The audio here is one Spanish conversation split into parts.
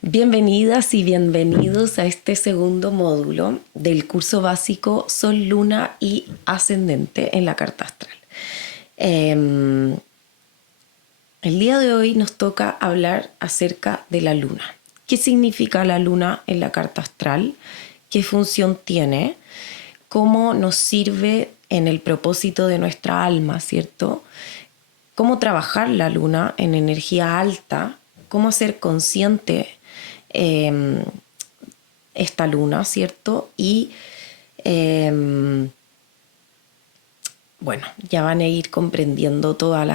Bienvenidas y bienvenidos a este segundo módulo del curso básico Sol, Luna y Ascendente en la Carta Astral. El día de hoy nos toca hablar acerca de la Luna. ¿Qué significa la Luna en la Carta Astral? ¿Qué función tiene? ¿Cómo nos sirve en el propósito de nuestra alma, cierto? ¿Cómo trabajar la Luna en energía alta? ¿Cómo ser consciente esta luna, cierto? Y bueno, ya van a ir comprendiendo todos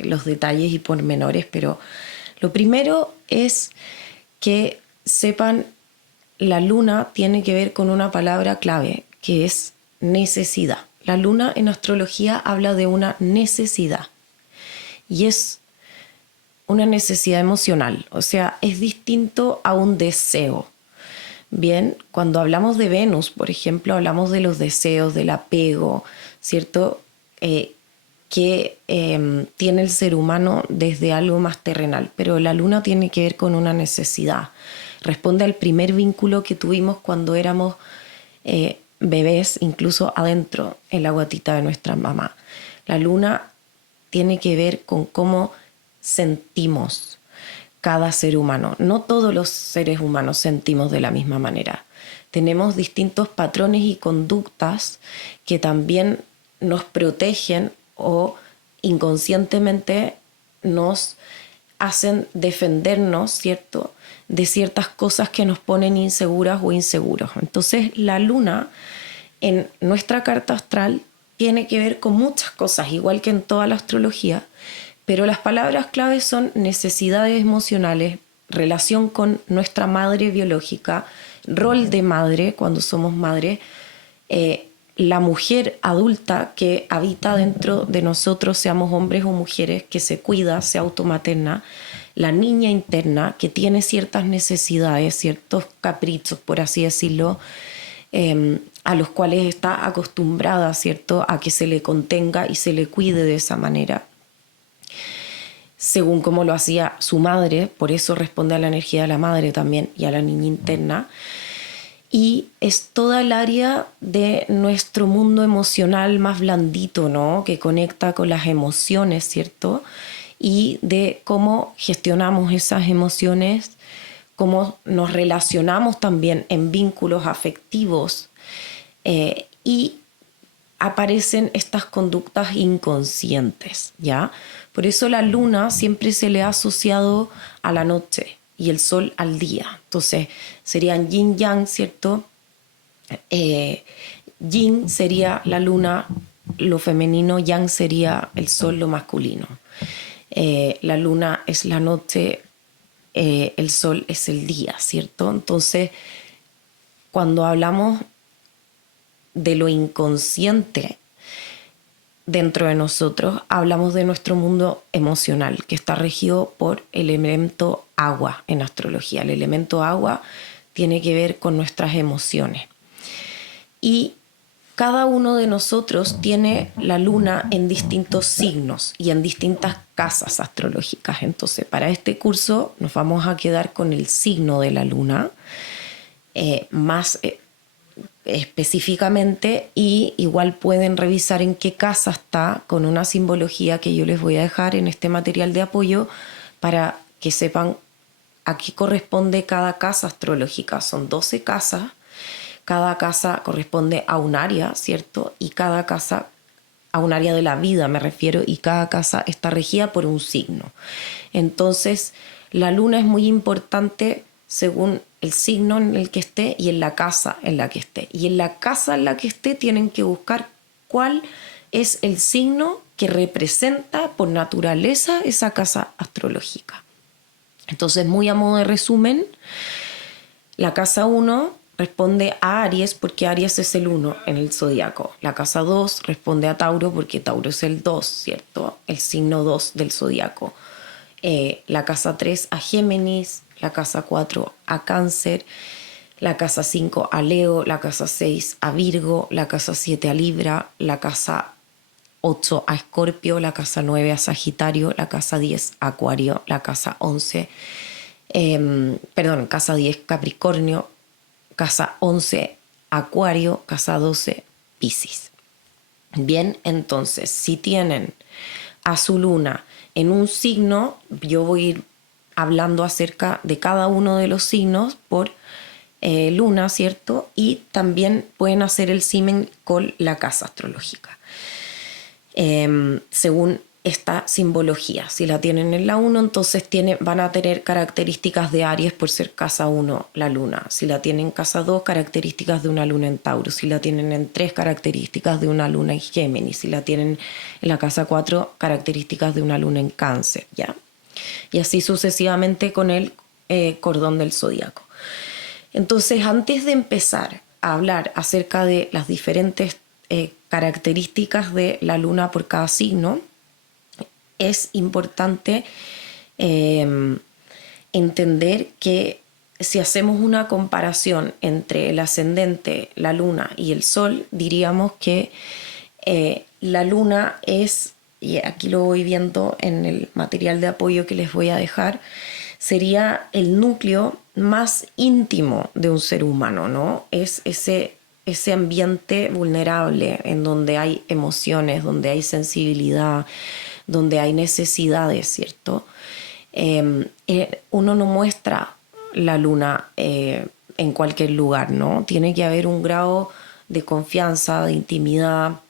los detalles y pormenores, pero lo primero es que sepan, la luna tiene que ver con una palabra clave, que es necesidad. La luna en astrología habla de una necesidad y es una necesidad emocional, o sea, es distinto a un deseo. Bien, cuando hablamos de Venus, por ejemplo, hablamos de los deseos, del apego, ¿cierto? Que tiene el ser humano desde algo más terrenal, pero la luna tiene que ver con una necesidad. Responde al primer vínculo que tuvimos cuando éramos bebés, incluso adentro en la guatita de nuestra mamá. La luna tiene que ver con cómo sentimos cada ser humano. No todos los seres humanos sentimos de la misma manera. Tenemos distintos patrones y conductas que también nos protegen o inconscientemente nos hacen defendernos, ¿cierto?, de ciertas cosas que nos ponen inseguras o inseguros. Entonces, la luna en nuestra carta astral tiene que ver con muchas cosas, igual que en toda la astrología, pero las palabras claves son necesidades emocionales, relación con nuestra madre biológica, rol de madre cuando somos madres, la mujer adulta que habita dentro de nosotros, seamos hombres o mujeres, que se cuida, se automaterna, la niña interna que tiene ciertas necesidades, ciertos caprichos, por así decirlo, a los cuales está acostumbrada, ¿cierto?, a que se le contenga y se le cuide de esa manera, según como lo hacía su madre. Por eso responde a la energía de la madre también y a la niña interna. Y es toda el área de nuestro mundo emocional más blandito, ¿no?, que conecta con las emociones, ¿cierto? Y de cómo gestionamos esas emociones, cómo nos relacionamos también en vínculos afectivos, y aparecen estas conductas inconscientes, ¿ya? Por eso la luna siempre se le ha asociado a la noche y el sol al día. Entonces serían yin-yang, ¿cierto? Yin sería la luna, lo femenino; yang sería el sol, lo masculino. La luna es la noche, el sol es el día, ¿cierto? Entonces, cuando hablamos de lo inconsciente dentro de nosotros, hablamos de nuestro mundo emocional, que está regido por el elemento agua en astrología. El elemento agua tiene que ver con nuestras emociones. Y cada uno de nosotros tiene la luna en distintos signos y en distintas casas astrológicas. Entonces, para este curso nos vamos a quedar con el signo de la luna, más específicamente, y igual pueden revisar en qué casa está con una simbología que yo les voy a dejar en este material de apoyo para que sepan a qué corresponde cada casa astrológica. Son 12 casas, cada casa corresponde a un área, ¿cierto? Y cada casa a un área de la vida, me refiero, y cada casa está regida por un signo. Entonces, la luna es muy importante según el signo en el que esté y en la casa en la que esté. Y en la casa en la que esté tienen que buscar cuál es el signo que representa por naturaleza esa casa astrológica. Entonces, muy a modo de resumen, la casa 1 responde a Aries porque Aries es el 1 en el zodiaco. La casa 2 responde a Tauro porque Tauro es el 2, ¿cierto? El signo 2 del zodiaco. La casa 3 a Géminis, la casa 4 a Cáncer, la casa 5 a Leo, la casa 6 a Virgo, la casa 7 a Libra, la casa 8 a Escorpio, la casa 9 a Sagitario, la casa 10 a Acuario, la casa 11 Perdón, casa 10 Capricornio, casa 11 Acuario, casa 12 Piscis. Bien, entonces, si tienen a su luna en un signo, yo voy a ir hablando acerca de cada uno de los signos por luna, ¿cierto? Y también pueden hacer el símil con la casa astrológica. Según esta simbología, si la tienen en la 1, entonces van a tener características de Aries por ser casa 1 la luna. Si la tienen en casa 2, características de una luna en Tauro. Si la tienen en 3, características de una luna en Géminis. Si la tienen en la casa 4, características de una luna en Cáncer, ¿ya? Y así sucesivamente con el cordón del zodíaco. Entonces, antes de empezar a hablar acerca de las diferentes características de la luna por cada signo, es importante entender que si hacemos una comparación entre el ascendente, la luna y el sol, diríamos que la luna es, y aquí lo voy viendo en el material de apoyo que les voy a dejar, sería el núcleo más íntimo de un ser humano, ¿no? Es ese ambiente vulnerable en donde hay emociones, donde hay sensibilidad, donde hay necesidades, ¿cierto? Uno no muestra la luna en cualquier lugar, ¿no? Tiene que haber un grado de confianza, de intimidad,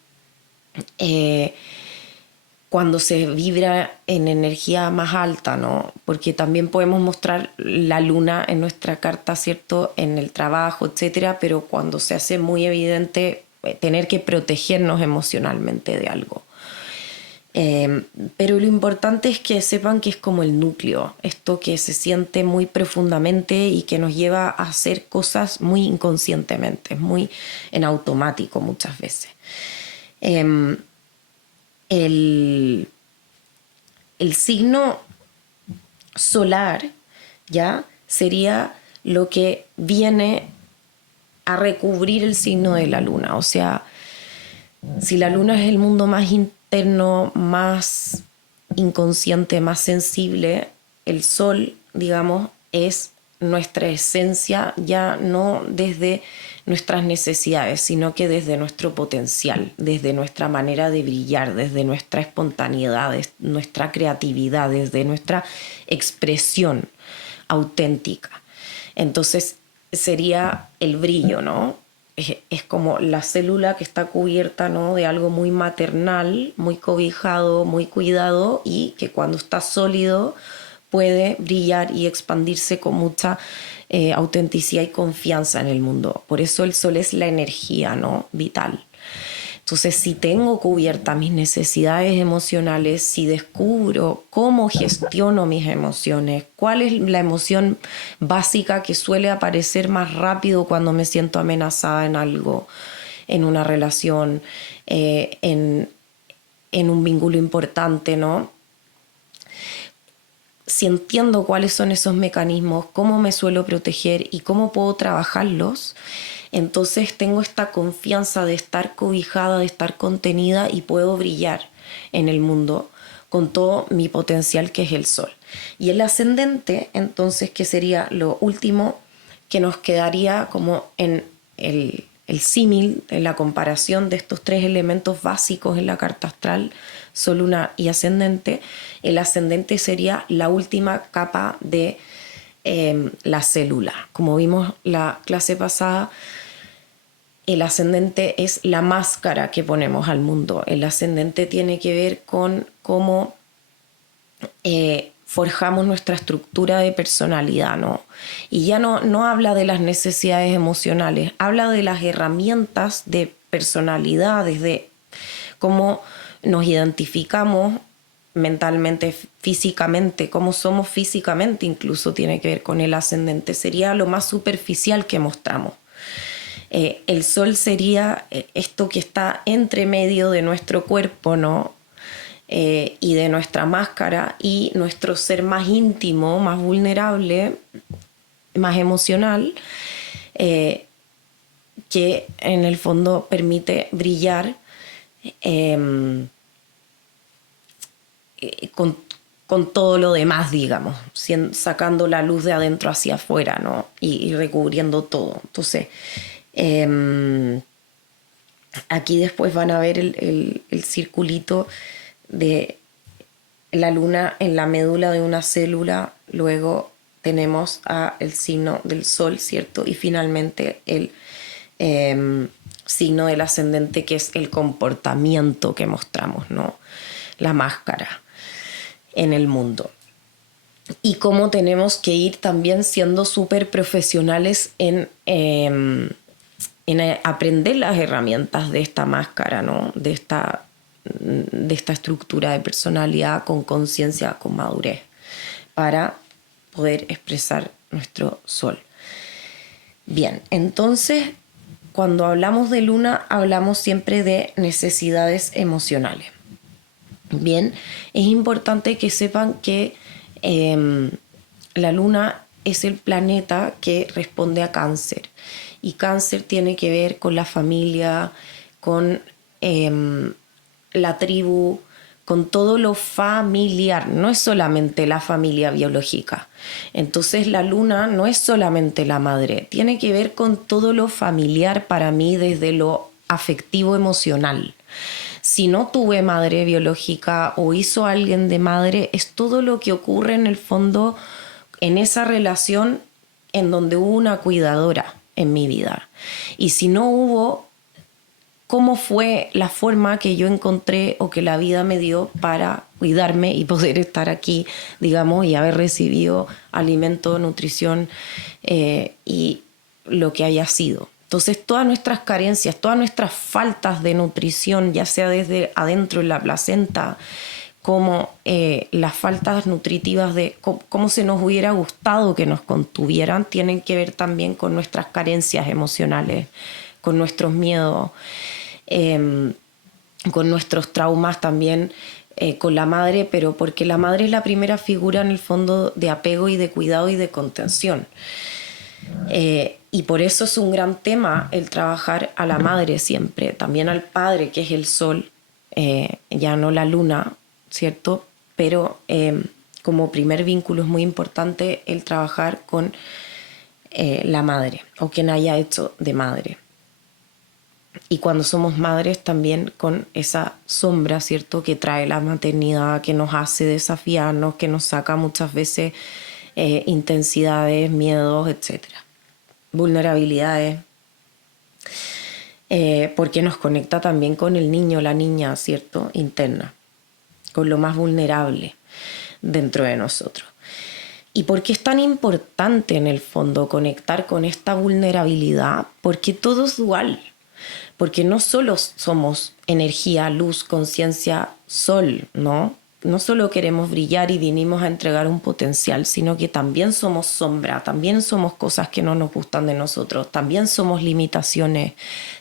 cuando se vibra en energía más alta, ¿no? Porque también podemos mostrar la luna en nuestra carta, ¿cierto? En el trabajo, etcétera, pero cuando se hace muy evidente tener que protegernos emocionalmente de algo. Pero lo importante es que sepan que es como el núcleo, esto que se siente muy profundamente y que nos lleva a hacer cosas muy inconscientemente, muy en automático muchas veces. El signo solar, ¿ya? Sería lo que viene a recubrir el signo de la luna. O sea, si la luna es el mundo más interno, más inconsciente, más sensible, el sol, digamos, es nuestra esencia, ya no desde nuestras necesidades, sino que desde nuestro potencial, desde nuestra manera de brillar, desde nuestra espontaneidad, desde nuestra creatividad, desde nuestra expresión auténtica. Entonces sería el brillo, ¿no? Es como la célula que está cubierta, ¿no?, de algo muy maternal, muy cobijado, muy cuidado, y que cuando está sólido puede brillar y expandirse con mucha autenticidad y confianza en el mundo. Por eso el sol es la energía, ¿no?, vital. Entonces, si tengo cubiertas mis necesidades emocionales, si descubro cómo gestiono mis emociones, cuál es la emoción básica que suele aparecer más rápido cuando me siento amenazada en algo, en una relación, en un vínculo importante, ¿no? Si entiendo cuáles son esos mecanismos, cómo me suelo proteger y cómo puedo trabajarlos, entonces tengo esta confianza de estar cobijada, de estar contenida, y puedo brillar en el mundo con todo mi potencial, que es el sol. Y el ascendente, entonces, que sería lo último que nos quedaría como en el símil, en la comparación de estos tres elementos básicos en la carta astral, sol, luna y ascendente. El ascendente sería la última capa de la célula. Como vimos la clase pasada, el ascendente es la máscara que ponemos al mundo. El ascendente tiene que ver con cómo forjamos nuestra estructura de personalidad, ¿no? Y ya no habla de las necesidades emocionales, habla de las herramientas de personalidad, de cómo nos identificamos mentalmente, físicamente, cómo somos físicamente, incluso tiene que ver con el ascendente. Sería lo más superficial que mostramos. El sol sería esto que está entre medio de nuestro cuerpo, ¿no? Y de nuestra máscara, y nuestro ser más íntimo, más vulnerable, más emocional, que en el fondo permite brillar con con todo lo demás, digamos, sacando la luz de adentro hacia afuera, ¿no? Y recubriendo todo. Entonces, aquí después van a ver el circulito de la luna en la médula de una célula, luego tenemos el signo del sol, ¿cierto? Y finalmente el signo del ascendente, que es el comportamiento que mostramos, ¿no? La máscara en el mundo. Y cómo tenemos que ir también siendo súper profesionales en aprender las herramientas de esta máscara, ¿no? De esta estructura de personalidad con conciencia, con madurez, para poder expresar nuestro sol. Bien, entonces, cuando hablamos de luna, hablamos siempre de necesidades emocionales. Bien, es importante que sepan que la luna es el planeta que responde a Cáncer. Y Cáncer tiene que ver con la familia, con la tribu, con todo lo familiar. No es solamente la familia biológica. Entonces la luna no es solamente la madre. Tiene que ver con todo lo familiar para mí desde lo afectivo emocional. Si no tuve madre biológica o hizo alguien de madre, es todo lo que ocurre en el fondo en esa relación en donde hubo una cuidadora en mi vida. Y si no hubo, ¿cómo fue la forma que yo encontré o que la vida me dio para cuidarme y poder estar aquí, digamos, y haber recibido alimento, nutrición y lo que haya sido? Entonces, todas nuestras carencias, todas nuestras faltas de nutrición, ya sea desde adentro en la placenta, como las faltas nutritivas de cómo se nos hubiera gustado que nos contuvieran, tienen que ver también con nuestras carencias emocionales, con nuestros miedos, con nuestros traumas también, con la madre, pero porque la madre es la primera figura en el fondo de apego y de cuidado y de contención. Y por eso es un gran tema el trabajar a la madre siempre, también al padre, que es el sol, ya no la luna, ¿cierto? Pero como primer vínculo es muy importante el trabajar con la madre o quien haya hecho de madre. Y cuando somos madres también con esa sombra, ¿cierto?, que trae la maternidad, que nos hace desafiarnos, que nos saca muchas veces intensidades, miedos, etc. Vulnerabilidades, porque nos conecta también con el niño, la niña, ¿cierto?, interna, con lo más vulnerable dentro de nosotros. ¿Y por qué es tan importante en el fondo conectar con esta vulnerabilidad? Porque todo es dual. Porque no solo somos energía, luz, conciencia, sol, ¿no? No solo queremos brillar y vinimos a entregar un potencial, sino que también somos sombra, también somos cosas que no nos gustan de nosotros, también somos limitaciones,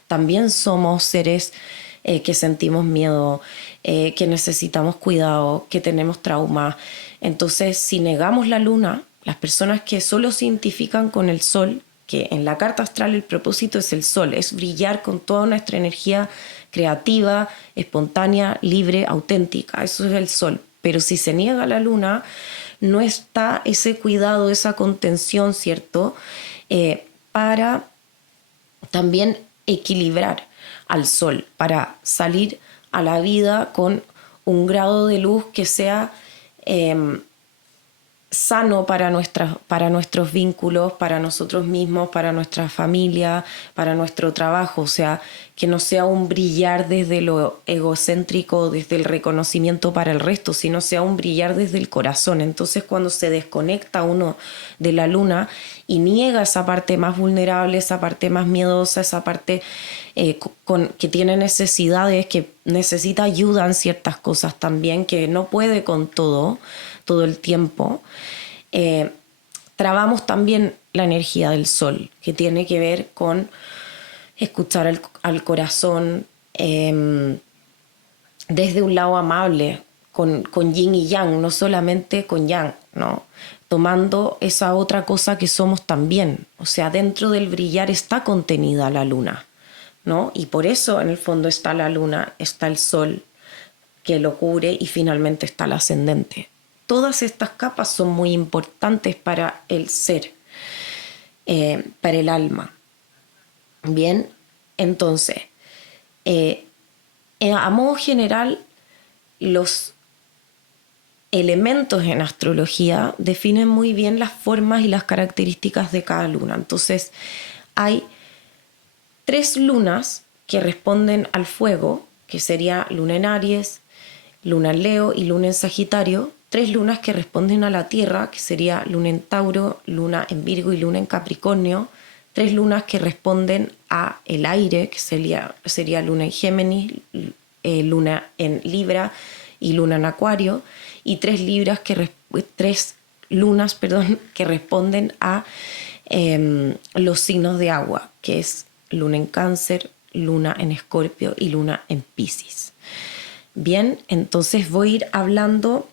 también somos seres que sentimos miedo, que necesitamos cuidado, que tenemos trauma. Entonces, si negamos la luna, las personas que solo se identifican con el sol, que en la carta astral el propósito es el sol, es brillar con toda nuestra energía creativa, espontánea, libre, auténtica. Eso es el sol. Pero si se niega la luna, no está ese cuidado, esa contención, ¿cierto? Para también equilibrar al sol, para salir a la vida con un grado de luz que sea sano para nuestros vínculos, para nosotros mismos, para nuestra familia, para nuestro trabajo. O sea, que no sea un brillar desde lo egocéntrico, desde el reconocimiento para el resto, sino sea un brillar desde el corazón. Entonces, cuando se desconecta uno de la luna y niega esa parte más vulnerable, esa parte más miedosa, esa parte que tiene necesidades, que necesita ayuda en ciertas cosas también, que no puede con todo el tiempo, trabamos también la energía del sol, que tiene que ver con escuchar al corazón desde un lado amable, con yin y yang, no solamente con yang, ¿no? Tomando esa otra cosa que somos también. O sea, dentro del brillar está contenida la luna, ¿no? Y por eso en el fondo está la luna, está el sol que lo cubre y finalmente está el ascendente. todas estas capas son muy importantes para el ser, para el alma. Bien, entonces, a modo general, los elementos en astrología definen muy bien las formas y las características de cada luna. Entonces, hay 3 lunas que responden al fuego, que sería luna en Aries, luna en Leo y luna en Sagitario. 3 lunas que responden a la tierra, que sería luna en Tauro, luna en Virgo y luna en Capricornio. 3 lunas que responden a el aire, que sería luna en Géminis, luna en Libra y luna en Acuario. Y 3 lunas que responden a los signos de agua, que es luna en Cáncer, luna en Escorpio y luna en Piscis. Bien, entonces voy a ir hablando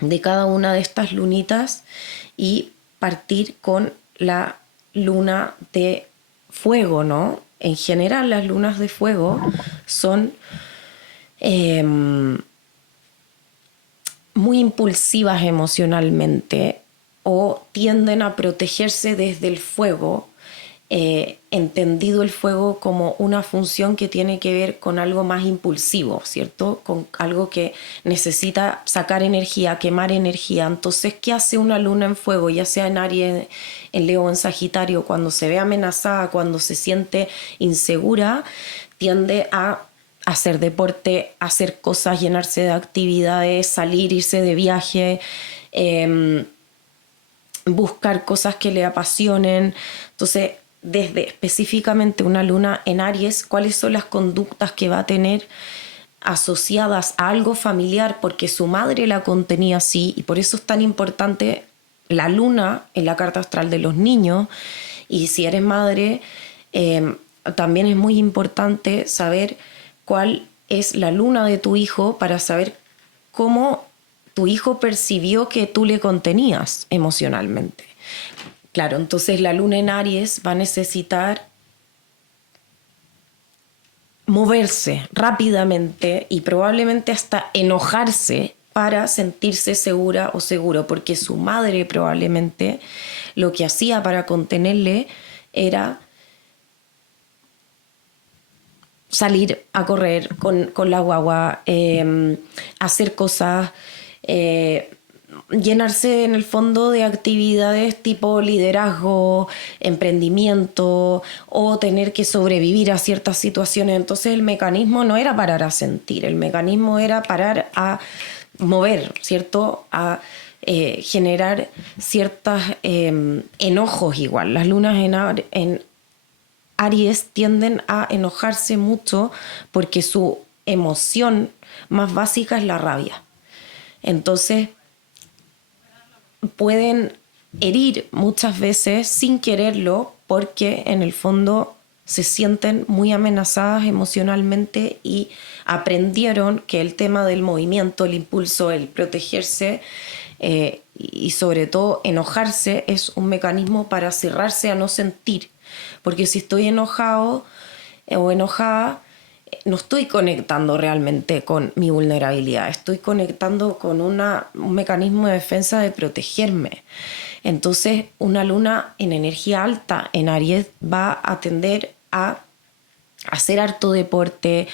de cada una de estas lunitas y partir con la luna de fuego, ¿no? En general, las lunas de fuego son muy impulsivas emocionalmente o tienden a protegerse desde el fuego, entendido el fuego como una función que tiene que ver con algo más impulsivo, ¿cierto? Con algo que necesita sacar energía, quemar energía. Entonces, ¿qué hace una luna en fuego, ya sea en Aries, en Leo o en Sagitario? Cuando se ve amenazada, cuando se siente insegura, tiende a hacer deporte, hacer cosas, llenarse de actividades, salir, irse de viaje, buscar cosas que le apasionen. Entonces, desde específicamente una luna en Aries, cuáles son las conductas que va a tener asociadas a algo familiar, porque su madre la contenía así, y por eso es tan importante la luna en la carta astral de los niños. Y si eres madre, también es muy importante saber cuál es la luna de tu hijo para saber cómo tu hijo percibió que tú le contenías emocionalmente. Claro, entonces la luna en Aries va a necesitar moverse rápidamente y probablemente hasta enojarse para sentirse segura o seguro, porque su madre probablemente lo que hacía para contenerle era salir a correr con la guagua, hacer cosas, llenarse en el fondo de actividades tipo liderazgo, emprendimiento o tener que sobrevivir a ciertas situaciones. Entonces el mecanismo no era parar a sentir, el mecanismo era parar a mover, ¿cierto? A generar ciertos enojos igual. Las lunas en Aries tienden a enojarse mucho porque su emoción más básica es la rabia. Entonces pueden herir muchas veces sin quererlo porque en el fondo se sienten muy amenazadas emocionalmente y aprendieron que el tema del movimiento, el impulso, el protegerse y sobre todo enojarse es un mecanismo para cerrarse a no sentir. Porque si estoy enojado o enojada, no estoy conectando realmente con mi vulnerabilidad, estoy conectando con un mecanismo de defensa de protegerme. Entonces, una luna en energía alta en Aries va a tender a hacer harto deporte,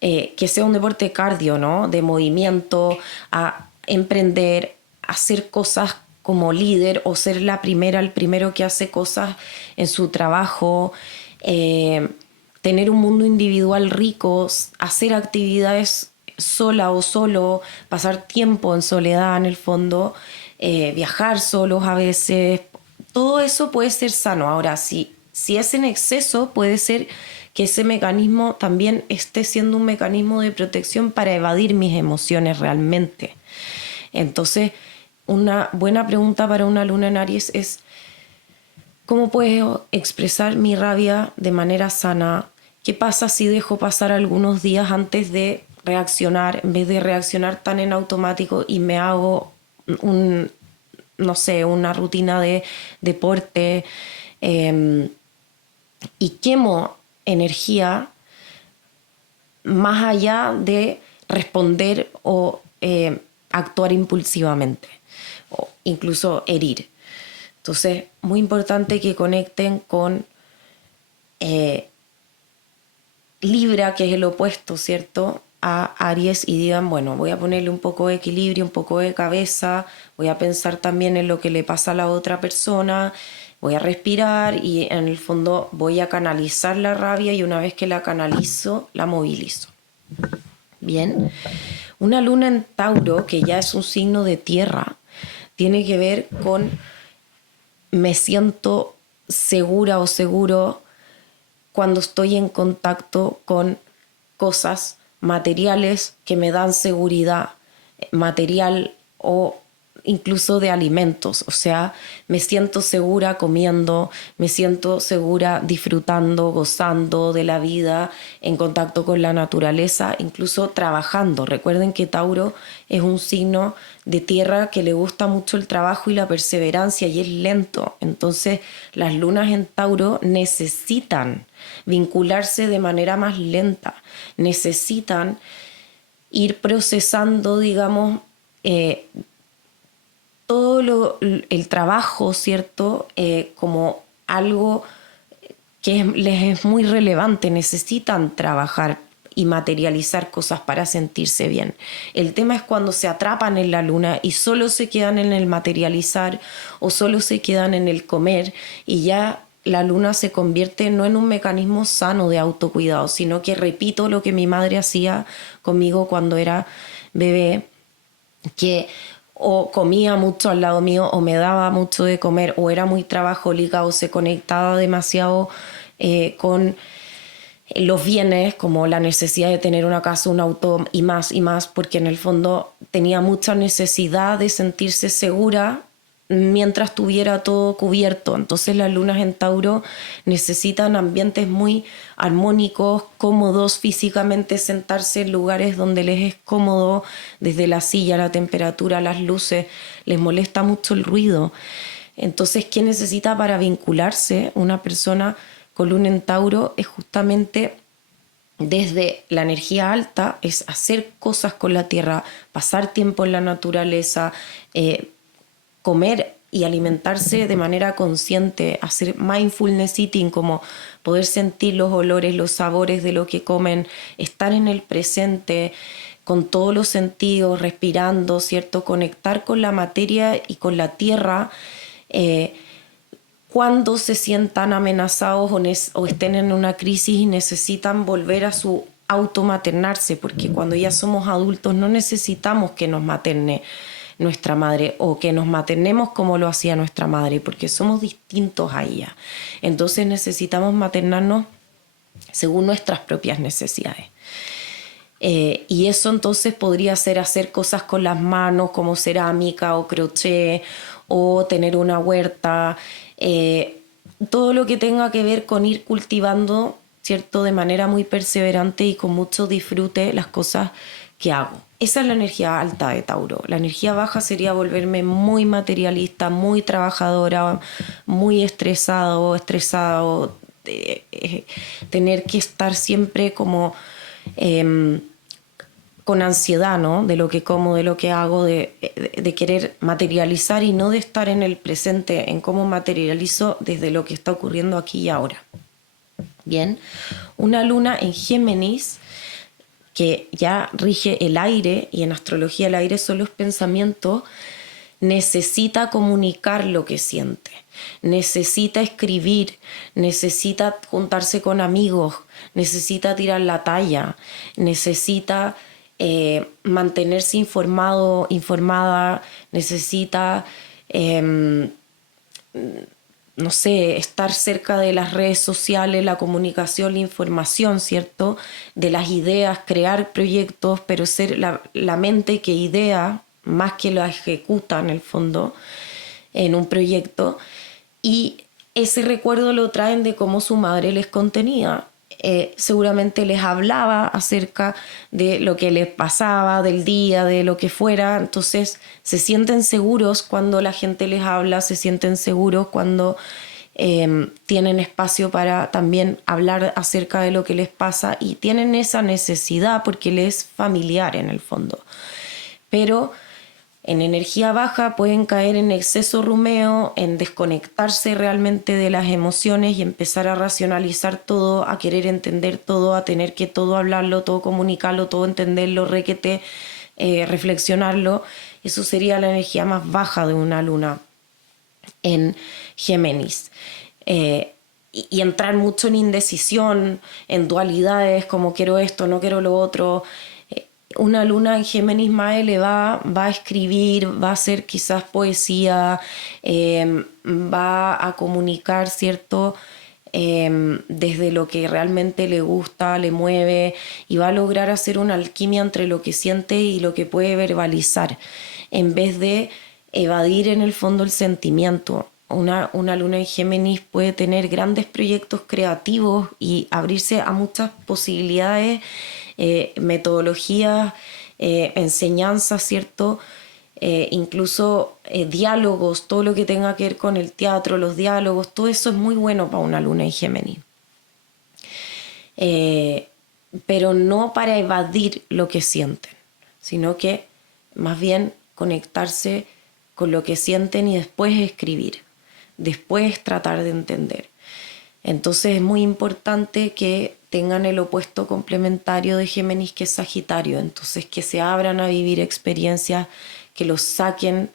que sea un deporte cardio, ¿no? De movimiento, a emprender, a hacer cosas como líder o ser el primero que hace cosas en su trabajo, tener un mundo individual rico, hacer actividades sola o solo, pasar tiempo en soledad en el fondo, viajar solos a veces. Todo eso puede ser sano. Ahora, si es en exceso, puede ser que ese mecanismo también esté siendo un mecanismo de protección para evadir mis emociones realmente. Entonces, una buena pregunta para una luna en Aries es: ¿cómo puedo expresar mi rabia de manera sana? ¿Qué pasa si dejo pasar algunos días antes de reaccionar, en vez de reaccionar tan en automático y me hago una rutina de deporte y quemo energía más allá de responder o actuar impulsivamente o incluso herir. Entonces, muy importante que conecten con Libra, que es el opuesto, ¿cierto?, a Aries, y digan, bueno, voy a ponerle un poco de equilibrio, un poco de cabeza, voy a pensar también en lo que le pasa a la otra persona, voy a respirar y en el fondo voy a canalizar la rabia, y una vez que la canalizo, la movilizo. Bien, una luna en Tauro, que ya es un signo de tierra, tiene que ver con me siento segura o seguro cuando estoy en contacto con cosas materiales que me dan seguridad material o incluso de alimentos. O sea, me siento segura comiendo, me siento segura disfrutando, gozando de la vida, en contacto con la naturaleza, incluso trabajando. Recuerden que Tauro es un signo de tierra que le gusta mucho el trabajo y la perseverancia, y es lento. Entonces, las lunas en Tauro necesitan vincularse de manera más lenta, necesitan ir procesando, digamos, todo el trabajo, ¿cierto? Como algo que les es muy relevante. Necesitan trabajar y materializar cosas para sentirse bien. El tema es cuando se atrapan en la luna y solo se quedan en el materializar o solo se quedan en el comer, y ya la luna se convierte no en un mecanismo sano de autocuidado, sino que repito lo que mi madre hacía conmigo cuando era bebé, que o comía mucho al lado mío, o me daba mucho de comer, o era muy trabajólica, o se conectaba demasiado con los bienes, como la necesidad de tener una casa, un auto y más, porque en el fondo tenía mucha necesidad de sentirse segura mientras tuviera todo cubierto. Entonces las lunas en Tauro necesitan ambientes muy armónicos, cómodos físicamente, sentarse en lugares donde les es cómodo, desde la silla, la temperatura, las luces, les molesta mucho el ruido. Entonces, ¿qué necesita para vincularse una persona con luna en Tauro? Es justamente desde la energía alta, es hacer cosas con la tierra, pasar tiempo en la naturaleza, comer y alimentarse de manera consciente, hacer mindfulness eating, como poder sentir los olores, los sabores de lo que comen, estar en el presente con todos los sentidos, respirando, ¿cierto? Conectar con la materia y con la tierra cuando se sientan amenazados o estén en una crisis y necesitan volver a su automaternarse, porque cuando ya somos adultos no necesitamos que nos materne nuestra madre o que nos maternemos como lo hacía nuestra madre, porque somos distintos a ella. Entonces necesitamos maternarnos según nuestras propias necesidades. Y eso entonces podría ser hacer cosas con las manos como cerámica o crochet, o tener una huerta, todo lo que tenga que ver con ir cultivando, ¿cierto?, de manera muy perseverante y con mucho disfrute las cosas que hago. Esa es la energía alta de Tauro. La energía baja sería volverme muy materialista, muy trabajadora, muy estresado, tener que estar siempre como con ansiedad, ¿no?, de lo que como, de lo que hago, de querer materializar y no de estar en el presente, en cómo materializo desde lo que está ocurriendo aquí y ahora. Bien, una luna en Géminis, que ya rige el aire, y en astrología el aire son los pensamientos, necesita comunicar lo que siente, necesita escribir, necesita juntarse con amigos, necesita tirar la talla, necesita mantenerse informada, necesita no sé, estar cerca de las redes sociales, la comunicación, la información, ¿cierto?, de las ideas, crear proyectos, pero ser la mente que idea más que la ejecuta en el fondo en un proyecto. Y ese recuerdo lo traen de cómo su madre les contenía. Seguramente les hablaba acerca de lo que les pasaba, del día, de lo que fuera. Entonces se sienten seguros cuando la gente les habla, se sienten seguros cuando tienen espacio para también hablar acerca de lo que les pasa, y tienen esa necesidad porque les es familiar en el fondo. Pero En energía baja pueden caer en exceso rumeo, en desconectarse realmente de las emociones y empezar a racionalizar todo, a querer entender todo, a tener que todo hablarlo, todo comunicarlo, todo entenderlo, requete, reflexionarlo. Eso sería la energía más baja de una luna en Géminis. Y entrar mucho en indecisión, en dualidades, como quiero esto, no quiero lo otro. Una luna en Géminis más elevada va a escribir, va a hacer quizás poesía, va a comunicar, ¿cierto? Desde lo que realmente le gusta, le mueve, y va a lograr hacer una alquimia entre lo que siente y lo que puede verbalizar, en vez de evadir en el fondo el sentimiento. Una luna en Géminis puede tener grandes proyectos creativos y abrirse a muchas posibilidades, metodologías, enseñanzas, ¿cierto? Incluso diálogos, todo lo que tenga que ver con el teatro, los diálogos, todo eso es muy bueno para una luna en Géminis. Pero no para evadir lo que sienten, sino que más bien conectarse con lo que sienten y después escribir, después tratar de entender. Entonces es muy importante que tengan el opuesto complementario de Géminis, que es Sagitario. Entonces que se abran a vivir experiencias que los saquen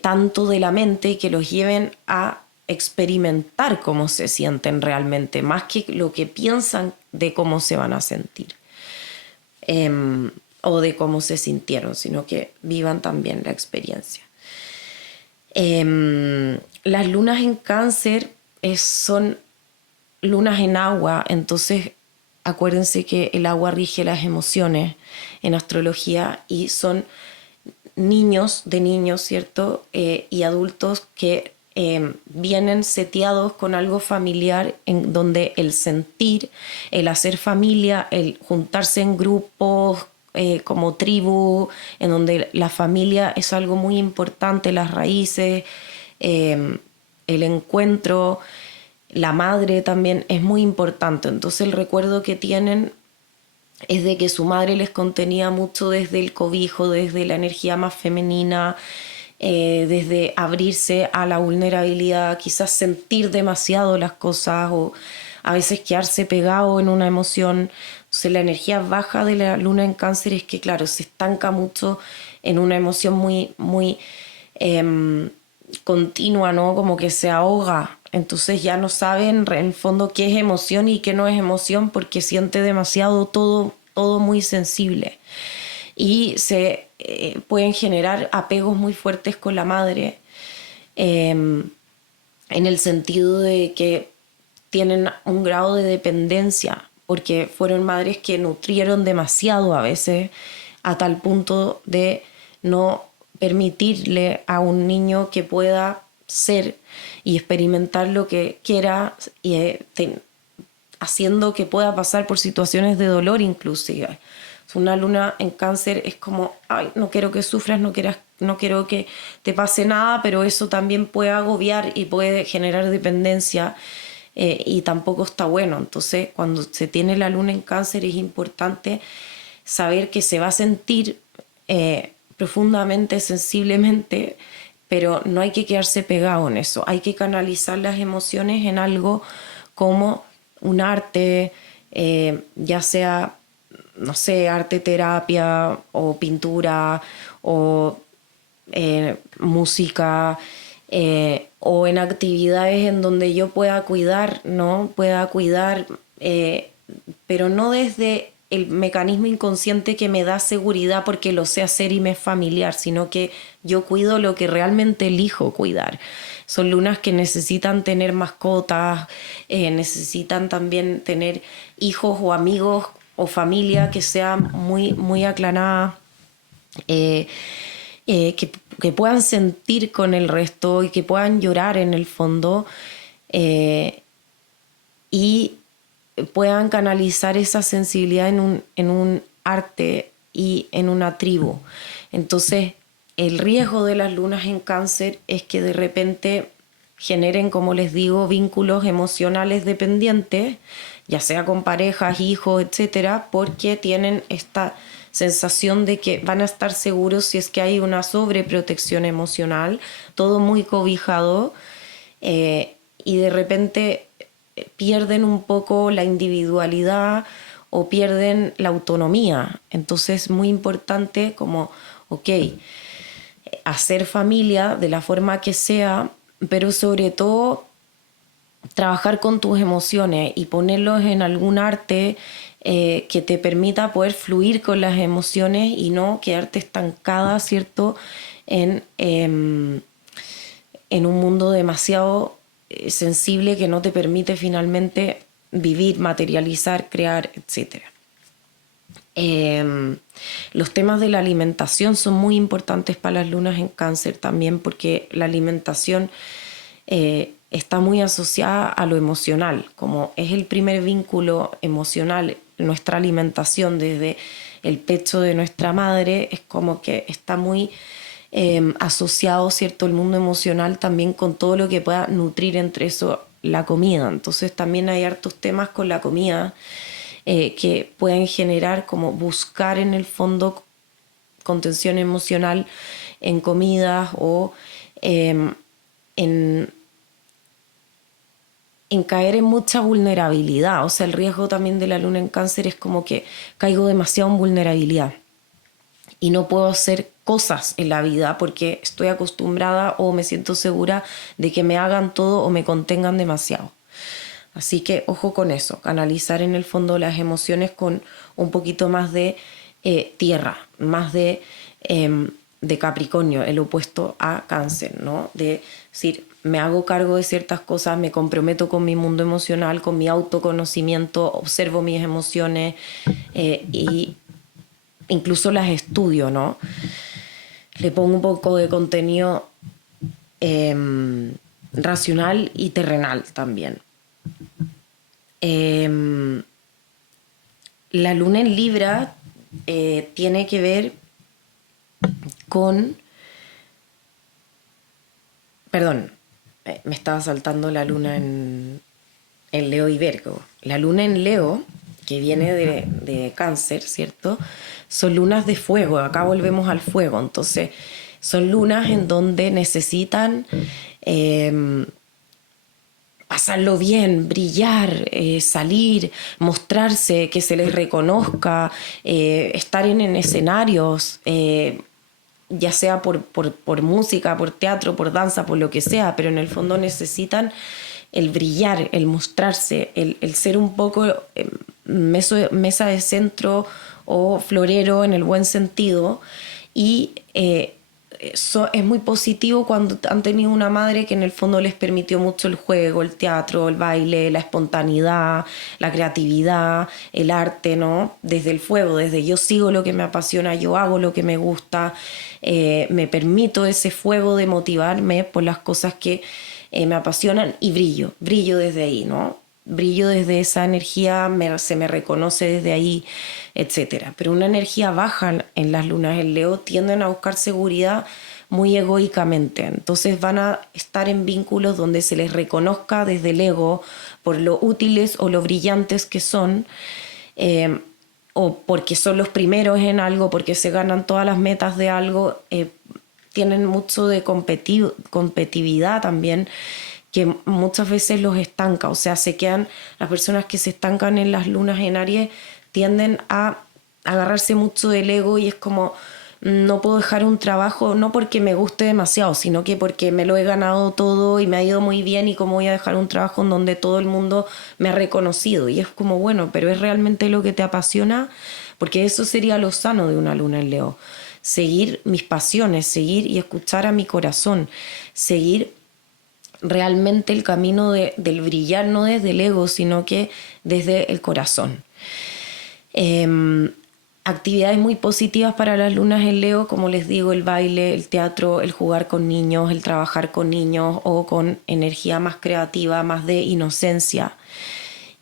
tanto de la mente y que los lleven a experimentar cómo se sienten realmente, más que lo que piensan de cómo se van a sentir o de cómo se sintieron, sino que vivan también la experiencia. Las lunas en Cáncer son lunas en agua, entonces acuérdense que el agua rige las emociones en astrología y son niños, ¿cierto? Y adultos que vienen seteados con algo familiar, en donde el sentir, el hacer familia, el juntarse en grupos como tribu, en donde la familia es algo muy importante, las raíces, el encuentro, la madre también es muy importante. Entonces el recuerdo que tienen es de que su madre les contenía mucho desde el cobijo, desde la energía más femenina, desde abrirse a la vulnerabilidad, quizás sentir demasiado las cosas o a veces quedarse pegado en una emoción. Entonces la energía baja de la luna en Cáncer es que, claro, se estanca mucho en una emoción muy, muy continua, ¿no? Como que se ahoga. Entonces ya no saben en el fondo qué es emoción y qué no es emoción, porque siente demasiado todo muy sensible. Y se pueden generar apegos muy fuertes con la madre, en el sentido de que tienen un grado de dependencia, porque fueron madres que nutrieron demasiado a veces, a tal punto de no permitirle a un niño que pueda ser y experimentar lo que quiera, haciendo que pueda pasar por situaciones de dolor inclusive. Una luna en Cáncer es como, ay, no quiero que sufras, no quiero que te pase nada, pero eso también puede agobiar y puede generar dependencia, y tampoco está bueno. Entonces, cuando se tiene la luna en Cáncer es importante saber que se va a sentir profundamente, sensiblemente, pero no hay que quedarse pegado en eso. Hay que canalizar las emociones en algo como un arte, ya sea, no sé, arte terapia o pintura o música, o en actividades en donde yo pueda cuidar, ¿no? Pueda cuidar, pero no desde el mecanismo inconsciente que me da seguridad porque lo sé hacer y me es familiar, sino que yo cuido lo que realmente elijo cuidar. Son lunas que necesitan tener mascotas, necesitan también tener hijos o amigos o familia que sea muy, muy aclanada, que puedan sentir con el resto y que puedan llorar en el fondo, y puedan canalizar esa sensibilidad en un arte y en una tribu. Entonces, el riesgo de las lunas en Cáncer es que de repente generen, como les digo, vínculos emocionales dependientes, ya sea con parejas, hijos, etcétera, porque tienen esta sensación de que van a estar seguros si es que hay una sobreprotección emocional, todo muy cobijado, y de repente pierden un poco la individualidad o pierden la autonomía. Entonces es muy importante como, ok, hacer familia de la forma que sea, pero sobre todo trabajar con tus emociones y ponerlos en algún arte que te permita poder fluir con las emociones y no quedarte estancada, ¿cierto? En un mundo demasiado sensible que no te permite finalmente vivir, materializar, crear, etc. Los temas de la alimentación son muy importantes para las lunas en Cáncer también, porque la alimentación está muy asociada a lo emocional, como es el primer vínculo emocional, nuestra alimentación desde el pecho de nuestra madre, es como que está muy asociado, ¿cierto?, el mundo emocional también con todo lo que pueda nutrir entre eso la comida. Entonces también hay hartos temas con la comida que pueden generar como buscar en el fondo contención emocional en comidas o en caer en mucha vulnerabilidad. O sea, el riesgo también de la luna en Cáncer es como que caigo demasiado en vulnerabilidad y no puedo hacer cosas en la vida porque estoy acostumbrada o me siento segura de que me hagan todo o me contengan demasiado. Así que ojo con eso, canalizar en el fondo las emociones con un poquito más de tierra, más de Capricornio, el opuesto a Cáncer, ¿no? De decir, me hago cargo de ciertas cosas, me comprometo con mi mundo emocional, con mi autoconocimiento, observo mis emociones y incluso las estudio, ¿no? Le pongo un poco de contenido racional y terrenal también. La luna en Libra tiene que ver con... Perdón, me estaba saltando la luna en Leo y Virgo. La luna en Leo, que viene de Cáncer, ¿cierto? Son lunas de fuego, acá volvemos al fuego. Entonces, son lunas en donde necesitan pasarlo bien, brillar, salir, mostrarse, que se les reconozca, estar en escenarios, ya sea por música, por teatro, por danza, por lo que sea, pero en el fondo necesitan el brillar, el mostrarse, el ser un poco mesa de centro o florero en el buen sentido. Y eso es muy positivo cuando han tenido una madre que en el fondo les permitió mucho el juego, el teatro, el baile, la espontaneidad, la creatividad, el arte, ¿no? Desde el fuego, desde yo sigo lo que me apasiona, yo hago lo que me gusta, me permito ese fuego de motivarme por las cosas que me apasionan y brillo desde ahí, ¿no? Brillo desde esa energía, se me reconoce desde ahí, etcétera. Pero una energía baja en las lunas en Leo tienden a buscar seguridad muy egoicamente. Entonces van a estar en vínculos donde se les reconozca desde el ego por lo útiles o lo brillantes que son, o porque son los primeros en algo, porque se ganan todas las metas de algo, tienen mucho de competitividad también, que muchas veces los estanca. O sea, las personas que se estancan en las lunas en Aries tienden a agarrarse mucho del ego y es como, no puedo dejar un trabajo, no porque me guste demasiado, sino que porque me lo he ganado todo y me ha ido muy bien, y cómo voy a dejar un trabajo en donde todo el mundo me ha reconocido. Y es como, bueno, pero ¿es realmente lo que te apasiona? Porque eso sería lo sano de una luna en Leo. Seguir mis pasiones, seguir y escuchar a mi corazón, seguir realmente el camino del brillar, no desde el ego, sino que desde el corazón. Actividades muy positivas para las lunas en Leo, como les digo, el baile, el teatro, el jugar con niños, el trabajar con niños o con energía más creativa, más de inocencia.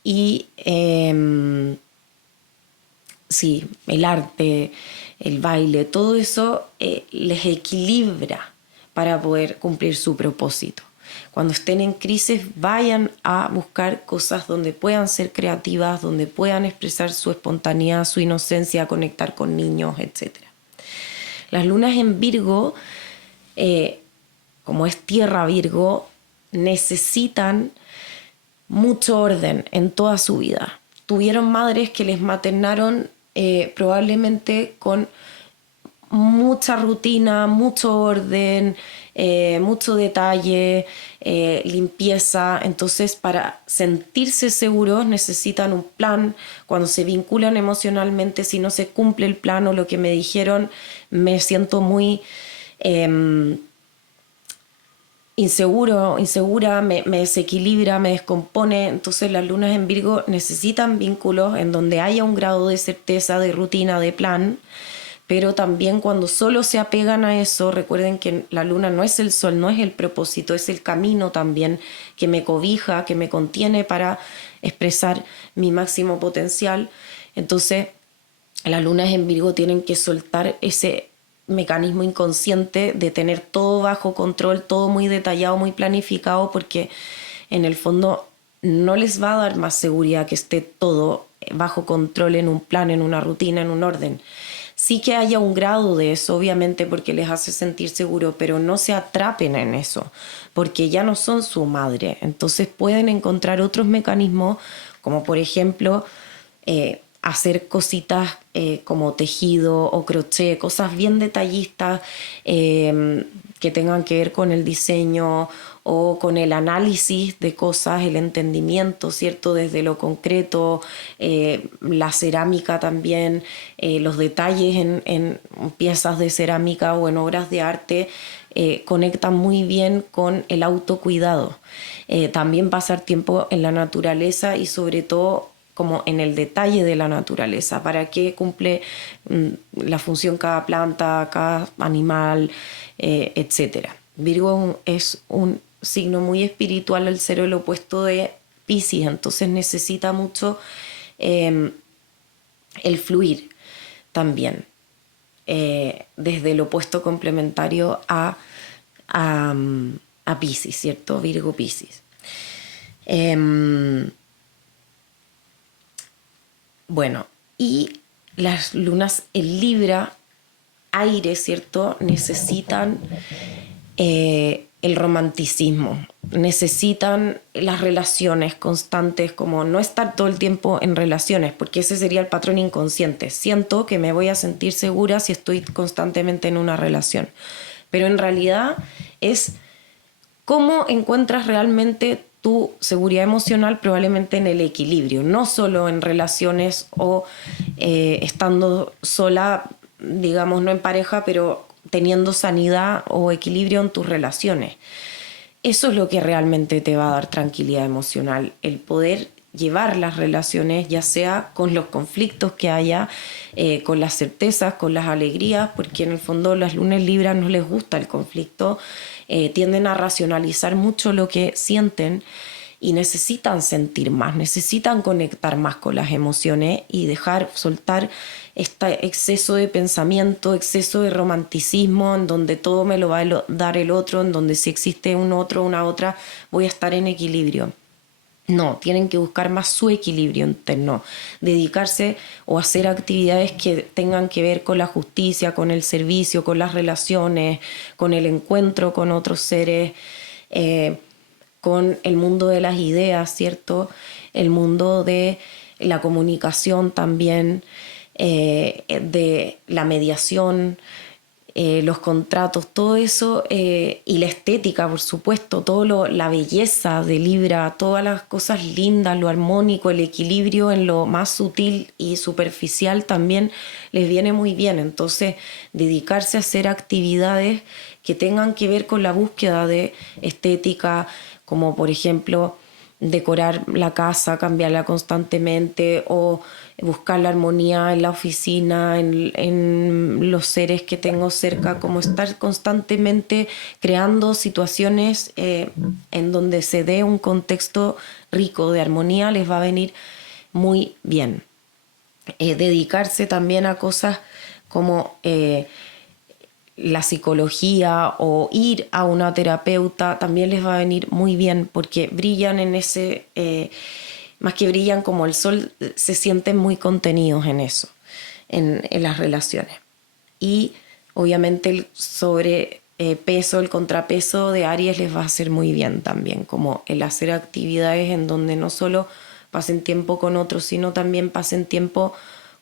Y sí, el arte, el baile, todo eso les equilibra para poder cumplir su propósito. Cuando estén en crisis, vayan a buscar cosas donde puedan ser creativas, donde puedan expresar su espontaneidad, su inocencia, conectar con niños, etc. Las lunas en Virgo, como es tierra Virgo, necesitan mucho orden en toda su vida. Tuvieron madres que les maternaron probablemente con mucha rutina, mucho orden, mucho detalle, limpieza. Entonces, para sentirse seguros necesitan un plan. Cuando se vinculan emocionalmente, si no se cumple el plan o lo que me dijeron, me siento muy insegura, me desequilibra, me descompone. Entonces las lunas en Virgo necesitan vínculos en donde haya un grado de certeza, de rutina, de plan, pero también cuando solo se apegan a eso, recuerden que la luna no es el sol, no es el propósito, es el camino también que me cobija, que me contiene para expresar mi máximo potencial. Entonces las lunas en Virgo tienen que soltar ese mecanismo inconsciente de tener todo bajo control, todo muy detallado, muy planificado, porque en el fondo no les va a dar más seguridad que esté todo bajo control en un plan, en una rutina, en un orden. Sí que haya un grado de eso, obviamente, porque les hace sentir seguro, pero no se atrapen en eso, porque ya no son su madre. Entonces pueden encontrar otros mecanismos, como por ejemplo hacer cositas como tejido o crochet, cosas bien detallistas que tengan que ver con el diseño o con el análisis de cosas, el entendimiento, ¿cierto? Desde lo concreto, la cerámica también, los detalles en piezas de cerámica o en obras de arte conectan muy bien con el autocuidado. También pasar tiempo en la naturaleza y sobre todo como en el detalle de la naturaleza, para qué cumple la función cada planta, cada animal, etc. Virgo es un signo muy espiritual al ser el opuesto de Piscis, entonces necesita mucho el fluir también, desde el opuesto complementario a Piscis, ¿cierto? Virgo Piscis. Bueno, y las lunas en Libra, aire, ¿cierto? Necesitan el romanticismo, necesitan las relaciones constantes, como no estar todo el tiempo en relaciones, porque ese sería el patrón inconsciente. Siento que me voy a sentir segura si estoy constantemente en una relación, pero en realidad es cómo encuentras realmente tu seguridad emocional, probablemente en el equilibrio, no solo en relaciones o estando sola, digamos, no en pareja, pero teniendo sanidad o equilibrio en tus relaciones. Eso es lo que realmente te va a dar tranquilidad emocional, el poder llevar las relaciones, ya sea con los conflictos que haya, con las certezas, con las alegrías, porque en el fondo las lunas libras no les gusta el conflicto, tienden a racionalizar mucho lo que sienten y necesitan sentir más, necesitan conectar más con las emociones y dejar soltar este exceso de pensamiento, exceso de romanticismo, en donde todo me lo va a dar el otro, en donde si existe un otro, una otra, voy a estar en equilibrio. No, tienen que buscar más su equilibrio interno, dedicarse o hacer actividades que tengan que ver con la justicia, con el servicio, con las relaciones, con el encuentro con otros seres, con el mundo de las ideas, ¿cierto? El mundo de la comunicación también, de la mediación, los contratos, todo eso, y la estética, por supuesto, la belleza de Libra, todas las cosas lindas, lo armónico, el equilibrio en lo más sutil y superficial también les viene muy bien. Entonces, dedicarse a hacer actividades que tengan que ver con la búsqueda de estética, como por ejemplo decorar la casa, cambiarla constantemente o buscar la armonía en la oficina, en los seres que tengo cerca, como estar constantemente creando situaciones en donde se dé un contexto rico de armonía, les va a venir muy bien. Dedicarse también a cosas como la psicología o ir a una terapeuta también les va a venir muy bien, porque brillan en ese, más que brillan como el sol, se sienten muy contenidos en eso, en las relaciones. Y obviamente el sobrepeso, el contrapeso de Aries les va a hacer muy bien también, como el hacer actividades en donde no solo pasen tiempo con otros, sino también pasen tiempo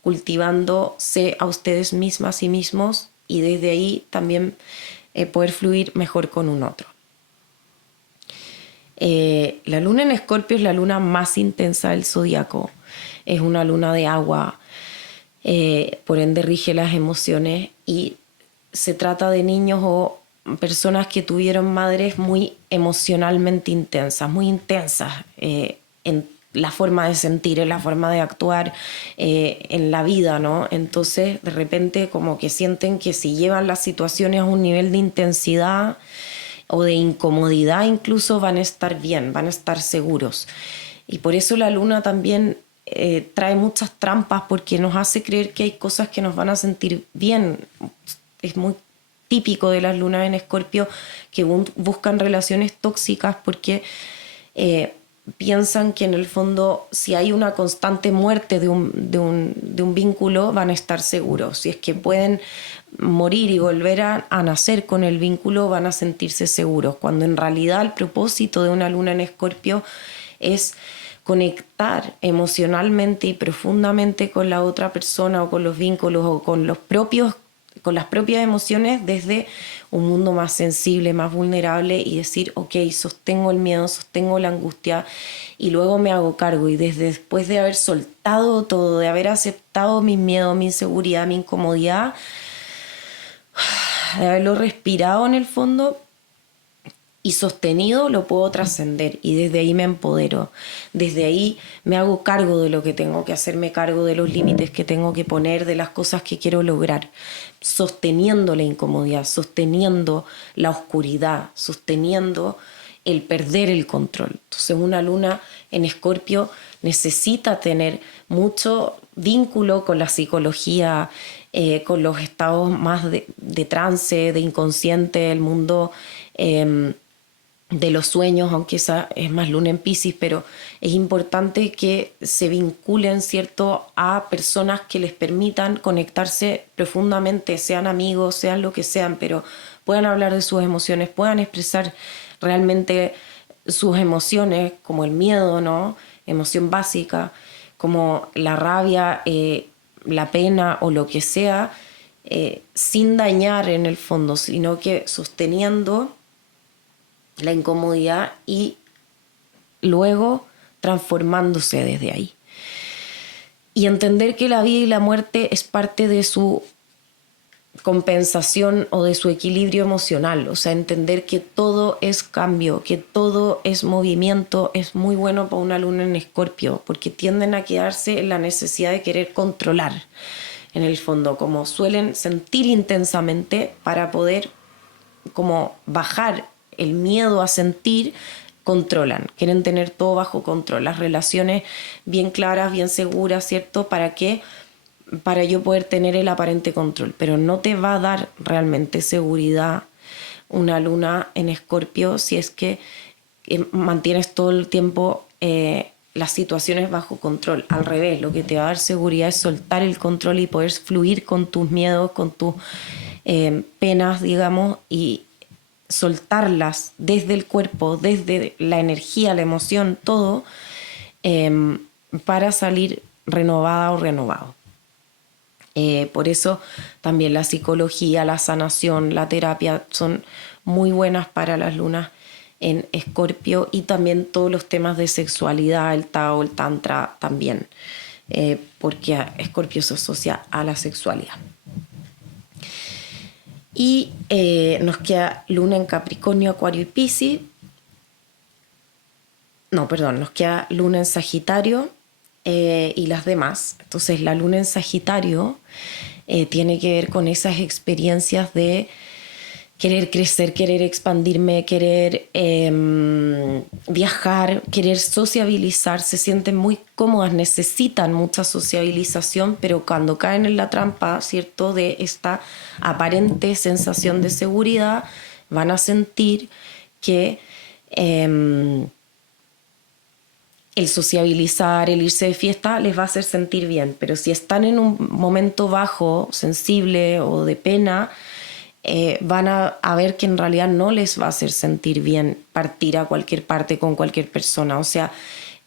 cultivándose a ustedes mismas y mismos, y desde ahí también poder fluir mejor con un otro. La luna en Escorpio es la luna más intensa del zodiaco. Es una luna de agua, por ende rige las emociones, y se trata de niños o personas que tuvieron madres muy emocionalmente intensas, muy intensas en la forma de sentir, en la forma de actuar, en la vida, ¿no? Entonces, de repente, como que sienten que si llevan las situaciones a un nivel de intensidad o de incomodidad, incluso van a estar bien, van a estar seguros. Y por eso la luna también trae muchas trampas, porque nos hace creer que hay cosas que nos van a sentir bien. Es muy típico de las lunas en Escorpio que buscan relaciones tóxicas porque piensan que en el fondo, si hay una constante muerte de un vínculo, van a estar seguros. Si es que pueden morir y volver a nacer con el vínculo, van a sentirse seguros, cuando en realidad el propósito de una luna en Escorpio es conectar emocionalmente y profundamente con la otra persona, o con los vínculos, o con las propias emociones, desde un mundo más sensible, más vulnerable, y decir, ok, sostengo el miedo, sostengo la angustia, y luego me hago cargo. Y después de haber soltado todo, de haber aceptado mi miedo, mi inseguridad, mi incomodidad, de haberlo respirado en el fondo y sostenido, lo puedo trascender, y desde ahí me empodero, desde ahí me hago cargo de lo que tengo que hacerme cargo, de los límites que tengo que poner, de las cosas que quiero lograr, sosteniendo la incomodidad, sosteniendo la oscuridad, sosteniendo el perder el control. Entonces una luna en Escorpio necesita tener mucho vínculo con la psicología, con los estados más de trance, de inconsciente, el mundo de los sueños, aunque esa es más luna en Piscis, pero es importante que se vinculen, ¿cierto?, a personas que les permitan conectarse profundamente, sean amigos, sean lo que sean, pero puedan hablar de sus emociones, puedan expresar realmente sus emociones, como el miedo, ¿no?, emoción básica, como la rabia, la pena o lo que sea, sin dañar en el fondo, sino que sosteniendo la incomodidad y luego transformándose desde ahí. Y entender que la vida y la muerte es parte de su compensación o de su equilibrio emocional. O sea, entender que todo es cambio, que todo es movimiento, es muy bueno para una luna en Escorpio, porque tienden a quedarse en la necesidad de querer controlar, en el fondo, como suelen sentir intensamente para poder como bajar el miedo a sentir, controlan, quieren tener todo bajo control, las relaciones bien claras, bien seguras, ¿cierto? ¿Para qué? Para yo poder tener el aparente control, pero no te va a dar realmente seguridad una luna en Escorpio si es que mantienes todo el tiempo las situaciones bajo control. Al revés, lo que te va a dar seguridad es soltar el control y poder fluir con tus miedos, con tus penas, digamos, y soltarlas desde el cuerpo, desde la energía, la emoción, todo, para salir renovada o renovado. Por eso también la psicología, la sanación, la terapia son muy buenas para las lunas en Escorpio, y también todos los temas de sexualidad, el Tao, el Tantra también, porque Escorpio se asocia a la sexualidad. Y nos queda luna en Capricornio, Acuario y Piscis. No, perdón, nos queda luna en Sagitario y las demás. Entonces la luna en Sagitario tiene que ver con esas experiencias de querer crecer, querer expandirme, querer viajar, querer sociabilizar, se sienten muy cómodas, necesitan mucha sociabilización, pero cuando caen en la trampa, ¿cierto?, de esta aparente sensación de seguridad, van a sentir que el sociabilizar, el irse de fiesta les va a hacer sentir bien, pero si están en un momento bajo, sensible o de pena, van a ver que en realidad no les va a hacer sentir bien partir a cualquier parte con cualquier persona. O sea,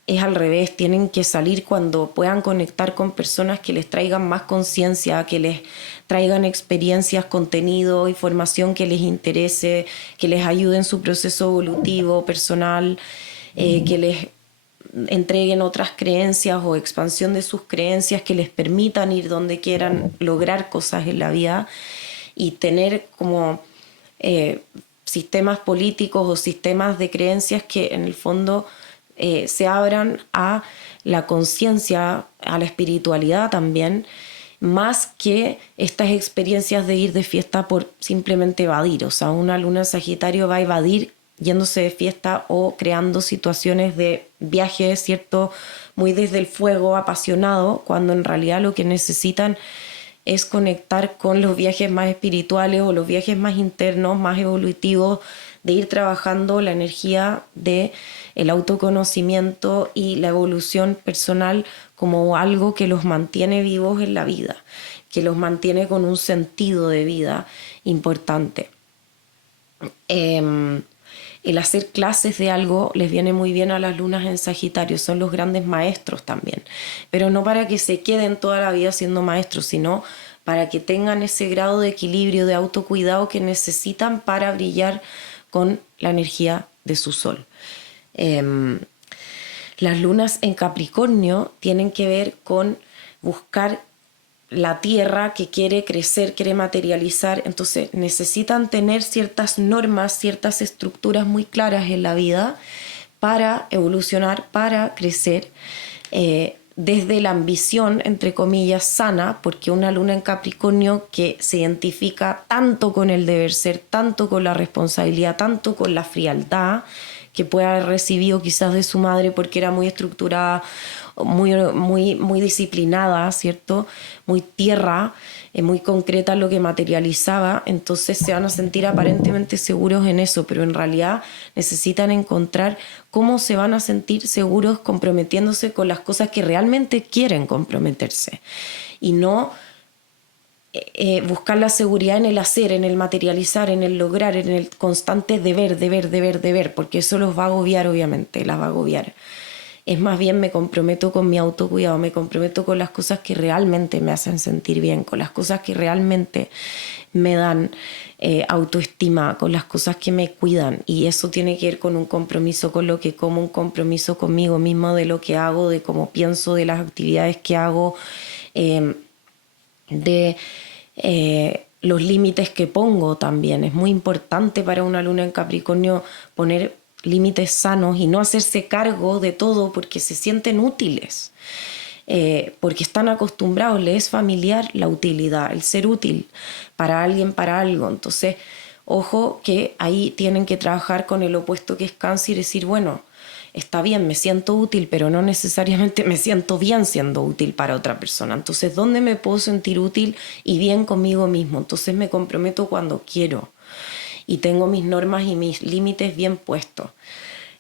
es al revés, tienen que salir cuando puedan conectar con personas que les traigan más conciencia, que les traigan experiencias, contenido, información que les interese, que les ayude en su proceso evolutivo, personal, que les entreguen otras creencias o expansión de sus creencias que les permitan ir donde quieran, lograr cosas en la vida y tener como sistemas políticos o sistemas de creencias que en el fondo se abran a la conciencia, a la espiritualidad también, más que estas experiencias de ir de fiesta por simplemente evadir. O sea, una luna en Sagitario va a evadir yéndose de fiesta o creando situaciones de viaje, ¿cierto?, muy desde el fuego, apasionado, cuando en realidad lo que necesitan es conectar con los viajes más espirituales o los viajes más internos, más evolutivos, de ir trabajando la energía de el autoconocimiento y la evolución personal como algo que los mantiene vivos en la vida, que los mantiene con un sentido de vida importante. El hacer clases de algo les viene muy bien a las lunas en Sagitario, son los grandes maestros también, pero no para que se queden toda la vida siendo maestros, sino para que tengan ese grado de equilibrio, de autocuidado que necesitan para brillar con la energía de su sol. Las lunas en Capricornio tienen que ver con buscar la tierra que quiere crecer, quiere materializar, entonces necesitan tener ciertas normas, ciertas estructuras muy claras en la vida para evolucionar, para crecer, desde la ambición, entre comillas, sana, porque una luna en Capricornio que se identifica tanto con el deber ser, tanto con la responsabilidad, tanto con la frialdad, que puede haber recibido quizás de su madre porque era muy estructurada, muy disciplinada, ¿cierto?, muy tierra, muy concreta lo que materializaba, entonces se van a sentir aparentemente seguros en eso, pero en realidad necesitan encontrar cómo se van a sentir seguros comprometiéndose con las cosas que realmente quieren comprometerse y no buscar la seguridad en el hacer, en el materializar, en el lograr, en el constante deber, porque eso los va a agobiar, obviamente, las va a agobiar. Es más bien me comprometo con mi autocuidado, me comprometo con las cosas que realmente me hacen sentir bien, con las cosas que realmente me dan autoestima, con las cosas que me cuidan, y eso tiene que ver con un compromiso con lo que como, un compromiso conmigo mismo, de lo que hago, de cómo pienso, de las actividades que hago, de los límites que pongo también. Es muy importante para una luna en Capricornio poner límites sanos y no hacerse cargo de todo porque se sienten útiles, porque están acostumbrados, les es familiar la utilidad, el ser útil para alguien, para algo. Entonces, ojo que ahí tienen que trabajar con el opuesto, que es Cáncer, y decir, bueno, está bien, me siento útil, pero no necesariamente me siento bien siendo útil para otra persona. Entonces, ¿dónde me puedo sentir útil y bien conmigo mismo? Entonces me comprometo cuando quiero y tengo mis normas y mis límites bien puestos.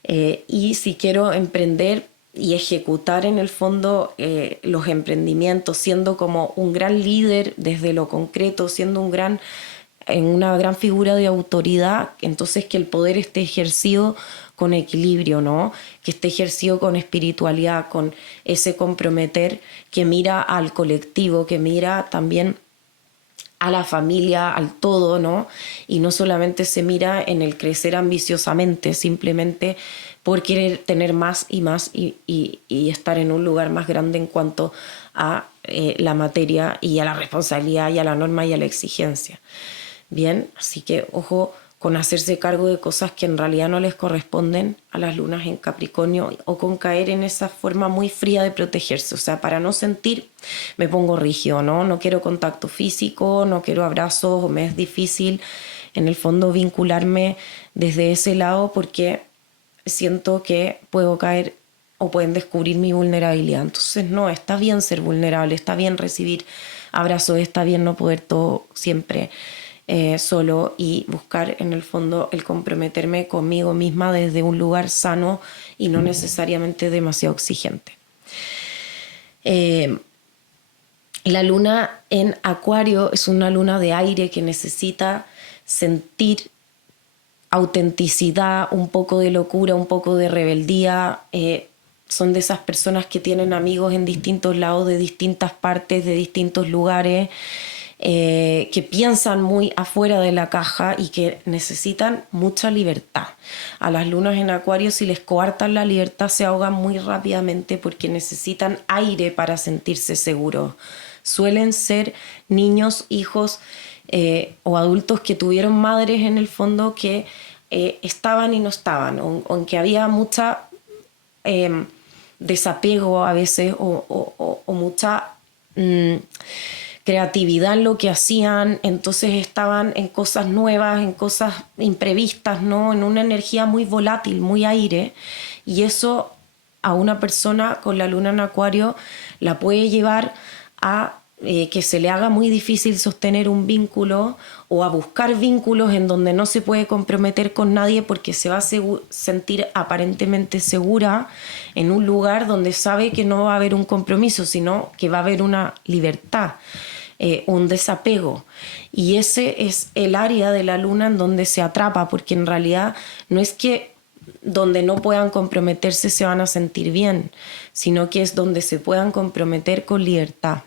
Y si quiero emprender y ejecutar en el fondo los emprendimientos, siendo como un gran líder desde lo concreto, siendo una gran figura de autoridad, entonces que el poder esté ejercido con equilibrio, ¿no? Que esté ejercido con espiritualidad, con ese comprometer que mira al colectivo, que mira también a la familia, al todo, ¿no? Y no solamente se mira en el crecer ambiciosamente, simplemente por querer tener más y más y estar en un lugar más grande en cuanto a la materia y a la responsabilidad y a la norma y a la exigencia. Bien, así que ojo con hacerse cargo de cosas que en realidad no les corresponden a las lunas en Capricornio, o con caer en esa forma muy fría de protegerse. O sea, para no sentir, me pongo rígido, ¿no? No quiero contacto físico, no quiero abrazos, o me es difícil en el fondo vincularme desde ese lado porque siento que puedo caer o pueden descubrir mi vulnerabilidad. Entonces no, está bien ser vulnerable, está bien recibir abrazos, está bien no poder todo siempre solo y buscar en el fondo el comprometerme conmigo misma desde un lugar sano y no necesariamente demasiado exigente. La luna en Acuario es una luna de aire que necesita sentir autenticidad, un poco de locura, un poco de rebeldía. Son de esas personas que tienen amigos en distintos lados, de distintas partes, de distintos lugares, que piensan muy afuera de la caja y que necesitan mucha libertad. A las lunas en Acuario, si les coartan la libertad, se ahogan muy rápidamente porque necesitan aire para sentirse seguros. Suelen ser niños, hijos o adultos que tuvieron madres en el fondo que estaban y no estaban, o en que había mucha desapego a veces o mucha creatividad en lo que hacían, entonces estaban en cosas nuevas, en cosas imprevistas, ¿no? En una energía muy volátil, muy aire, y eso a una persona con la luna en Acuario la puede llevar a que se le haga muy difícil sostener un vínculo o a buscar vínculos en donde no se puede comprometer con nadie porque se va a sentir aparentemente segura en un lugar donde sabe que no va a haber un compromiso, sino que va a haber una libertad, un desapego. Y ese es el área de la luna en donde se atrapa, porque en realidad no es que donde no puedan comprometerse se van a sentir bien, sino que es donde se puedan comprometer con libertad,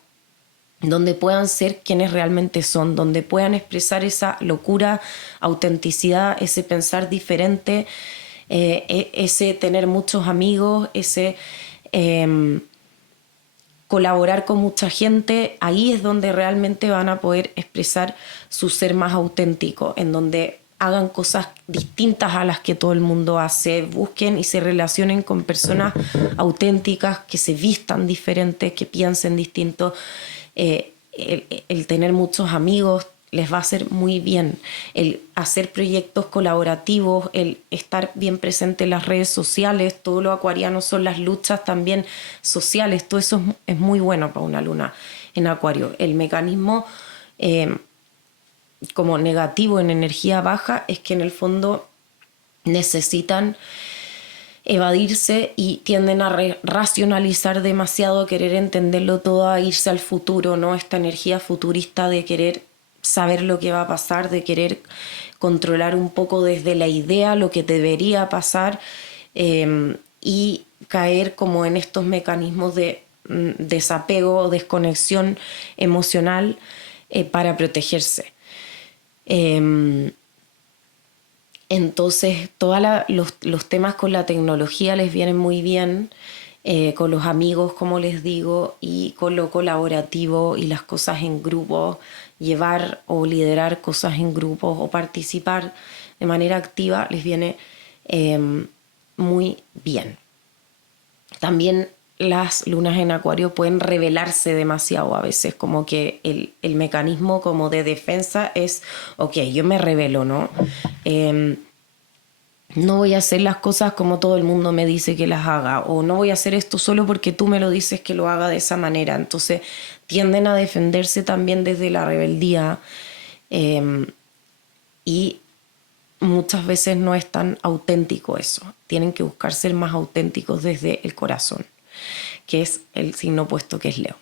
donde puedan ser quienes realmente son, donde puedan expresar esa locura, autenticidad, ese pensar diferente, ese tener muchos amigos, ese colaborar con mucha gente. Ahí es donde realmente van a poder expresar su ser más auténtico, en donde hagan cosas distintas a las que todo el mundo hace, busquen y se relacionen con personas auténticas, que se vistan diferentes, que piensen distinto. El tener muchos amigos les va a hacer muy bien, el hacer proyectos colaborativos, el estar bien presente en las redes sociales, todo lo acuariano son las luchas también sociales, todo eso es muy bueno para una luna en Acuario. El mecanismo como negativo en energía baja es que en el fondo necesitan evadirse y tienden a racionalizar demasiado, a querer entenderlo todo, a irse al futuro, ¿no? Esta energía futurista de querer saber lo que va a pasar, de querer controlar un poco desde la idea lo que debería pasar, y caer como en estos mecanismos de desapego o desconexión emocional para protegerse. Entonces, todos los temas con la tecnología les vienen muy bien, con los amigos, como les digo, y con lo colaborativo y las cosas en grupo, llevar o liderar cosas en grupos o participar de manera activa les viene muy bien. También las lunas en Acuario pueden rebelarse demasiado a veces, como que el mecanismo como de defensa es, ok, yo me rebelo, ¿no? No voy a hacer las cosas como todo el mundo me dice que las haga, o no voy a hacer esto solo porque tú me lo dices que lo haga de esa manera. Entonces tienden a defenderse también desde la rebeldía, y muchas veces no es tan auténtico eso. Tienen que buscar ser más auténticos desde el corazón, que es el signo opuesto, que es Leo.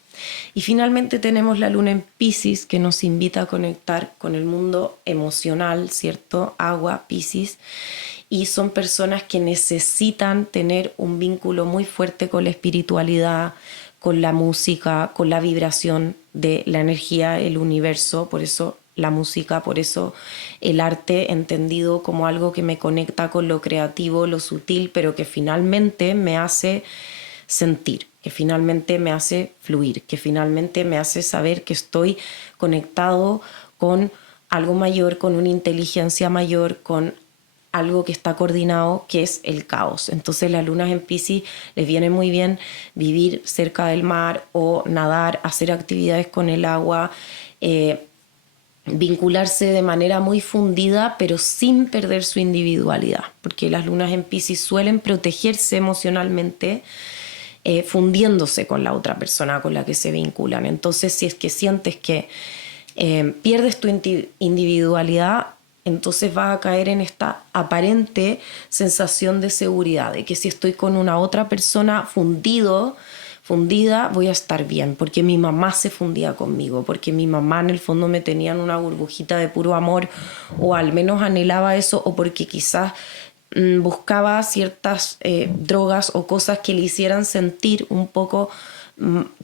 Y finalmente tenemos la luna en Piscis, que nos invita a conectar con el mundo emocional, ¿cierto? Agua, Piscis. Y son personas que necesitan tener un vínculo muy fuerte con la espiritualidad, con la música, con la vibración de la energía, el universo. Por eso la música, por eso el arte, entendido como algo que me conecta con lo creativo, lo sutil, pero que finalmente me hace sentir, que finalmente me hace fluir, que finalmente me hace saber que estoy conectado con algo mayor, con una inteligencia mayor, con algo que está coordinado, que es el caos. Entonces las lunas en Piscis les viene muy bien vivir cerca del mar o nadar, hacer actividades con el agua, vincularse de manera muy fundida, pero sin perder su individualidad, porque las lunas en Piscis suelen protegerse emocionalmente, fundiéndose con la otra persona con la que se vinculan. Entonces, si es que sientes que pierdes tu individualidad, entonces vas a caer en esta aparente sensación de seguridad, de que si estoy con una otra persona fundida, voy a estar bien, porque mi mamá se fundía conmigo, porque mi mamá en el fondo me tenía en una burbujita de puro amor, o al menos anhelaba eso, o porque quizás buscaba ciertas drogas o cosas que le hicieran sentir un poco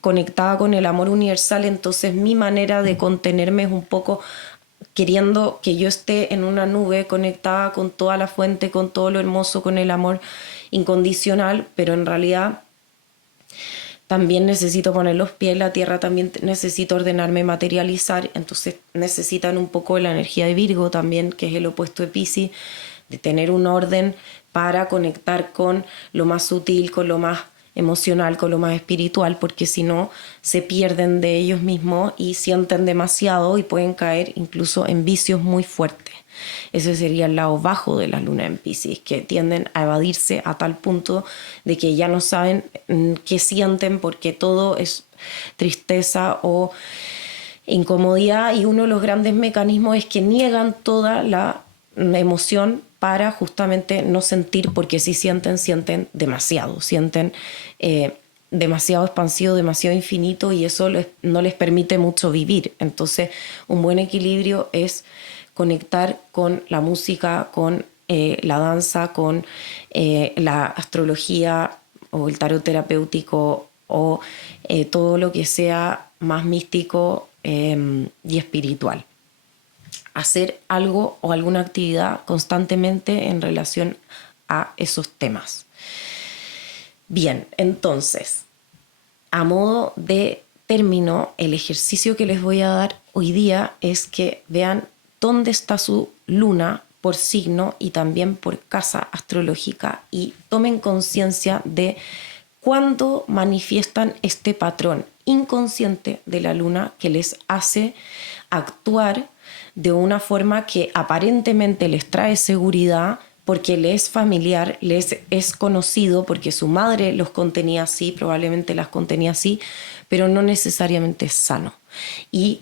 conectada con el amor universal. Entonces mi manera de contenerme es un poco queriendo que yo esté en una nube conectada con toda la fuente, con todo lo hermoso, con el amor incondicional, pero en realidad también necesito poner los pies en la tierra, también necesito ordenarme, materializar. Entonces necesitan un poco de la energía de Virgo también, que es el opuesto de Piscis, de tener un orden para conectar con lo más sutil, con lo más emocional, con lo más espiritual, porque si no se pierden de ellos mismos y sienten demasiado y pueden caer incluso en vicios muy fuertes. Ese sería el lado bajo de la luna en Piscis, que tienden a evadirse a tal punto de que ya no saben qué sienten, porque todo es tristeza o incomodidad, y uno de los grandes mecanismos es que niegan toda la emoción para justamente no sentir, porque si sienten demasiado, sienten demasiado expansivo, demasiado infinito, y eso no les permite mucho vivir. Entonces un buen equilibrio es conectar con la música, con la danza, con la astrología o el tarot terapéutico, o todo lo que sea más místico y espiritual. Hacer algo o alguna actividad constantemente en relación a esos temas. Bien, entonces, a modo de término, el ejercicio que les voy a dar hoy día es que vean dónde está su luna por signo y también por casa astrológica, y tomen conciencia de cuándo manifiestan este patrón inconsciente de la luna que les hace actuar de una forma que aparentemente les trae seguridad, porque les es familiar, les es conocido, porque su madre los contenía así, probablemente las contenía así, pero no necesariamente es sano. Y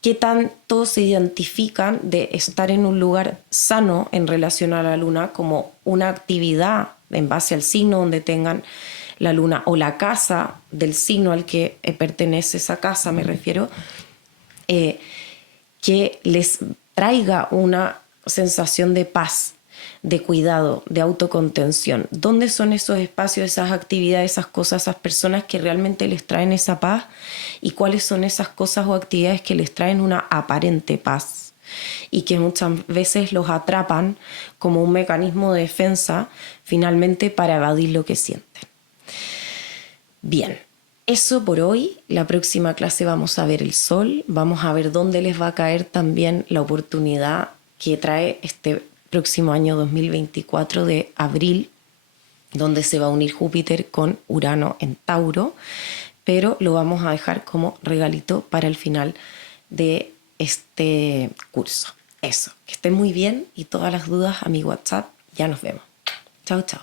qué tanto se identifican de estar en un lugar sano en relación a la luna como una actividad en base al signo donde tengan la luna, o la casa del signo al que pertenece esa casa, me refiero, que les traiga una sensación de paz, de cuidado, de autocontención. ¿Dónde son esos espacios, esas actividades, esas cosas, esas personas que realmente les traen esa paz? ¿Y cuáles son esas cosas o actividades que les traen una aparente paz y que muchas veces los atrapan como un mecanismo de defensa, finalmente, para evadir lo que sienten? Bien, eso por hoy. La próxima clase vamos a ver el sol, vamos a ver dónde les va a caer también la oportunidad que trae este próximo año 2024 de abril, donde se va a unir Júpiter con Urano en Tauro, pero lo vamos a dejar como regalito para el final de este curso. Eso, que estén muy bien, y todas las dudas a mi WhatsApp. Ya nos vemos. Chao, chao.